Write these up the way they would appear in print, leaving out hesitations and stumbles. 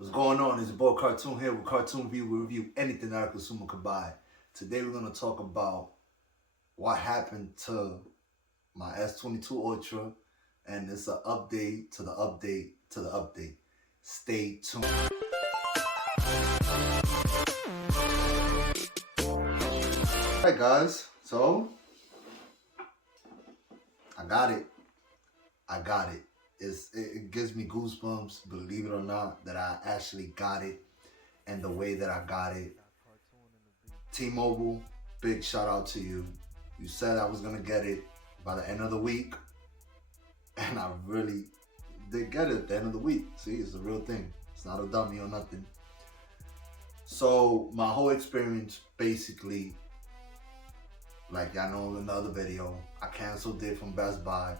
What's going on? It's your boy Kartoon here with Kartoon Review. We review anything that a consumer could buy. Today we're going to talk about what happened to my S22 Ultra, and it's an update to the update to the update. Stay tuned. Alright guys, so I got it. It gives me goosebumps, believe it or not, that I actually got it and the way that I got it. T-Mobile, big shout out to you. You said I was gonna get it by the end of the week, and I really did get it at the end of the week. See, it's a real thing. It's not a dummy or nothing. So my whole experience, basically, like y'all know in the other video, I canceled it from Best Buy.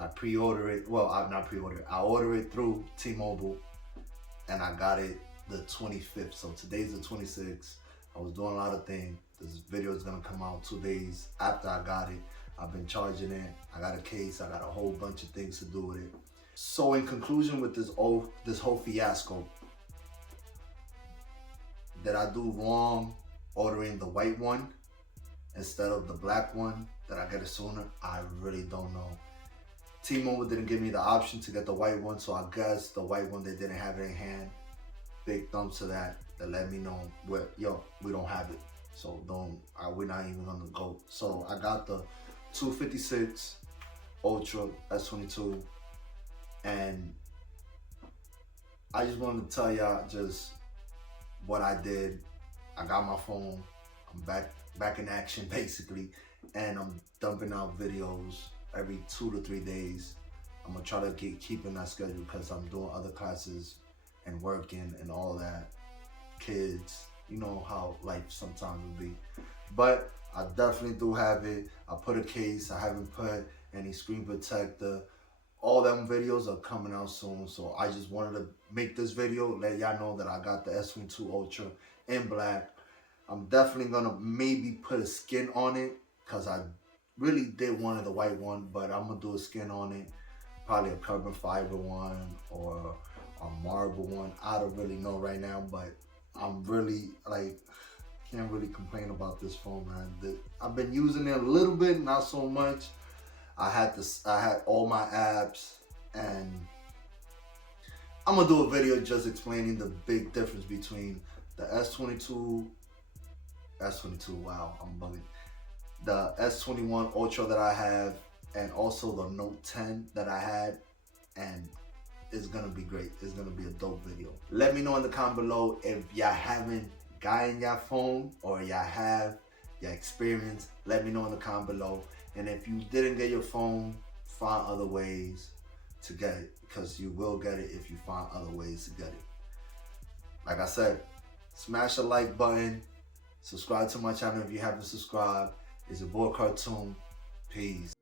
I pre-ordered it. Well, I'm not pre-ordered. I ordered it through T-Mobile, and I got it the 25th. So today's the 26th. I was doing a lot of things. This video is gonna come out 2 days after I got it. I've been charging it. I got a case. I got a whole bunch of things to do with it. So in conclusion with this whole fiasco, did I do wrong ordering the white one instead of the black one? Did I get it sooner? I really don't know. T-Mobile didn't give me the option to get the white one, so I guess the white one, they didn't have it in hand. Big thumbs to that. They let me know where, we don't have it. So we're not even gonna go. So I got the 256 Ultra S22, and I just wanted to tell y'all just what I did. I got my phone. I'm back in action basically, and I'm dumping out videos every 2 to 3 days. I'm gonna try to keep in that schedule because I'm doing other classes and working and all that. Kids, you know how life sometimes will be. But I definitely do have it. I put a case. I haven't put any screen protector. All them videos are coming out soon. So I just wanted to make this video, let y'all know that I got the S22 Ultra in black. I'm definitely gonna maybe put a skin on it because I really did wanted the white one, but I'm gonna do a skin on it. Probably a carbon fiber one or a marble one. I don't really know right now, but I'm really can't really complain about this phone, man. I've been using it a little bit, not so much. I had all my apps, and I'm gonna do a video just explaining the big difference between the S22, wow, I'm bugging. The S21 Ultra that I have, and also the Note 10 that I had, and it's gonna be great. It's gonna be a dope video. Let me know in the comment below if y'all haven't gotten your phone or y'all have your experience. Let me know in the comment below. And if you didn't get your phone, find other ways to get it, because you will get it if you find other ways to get it. Like I said, smash the like button, subscribe to my channel if you haven't subscribed. It's your boy Kartoon. Peace.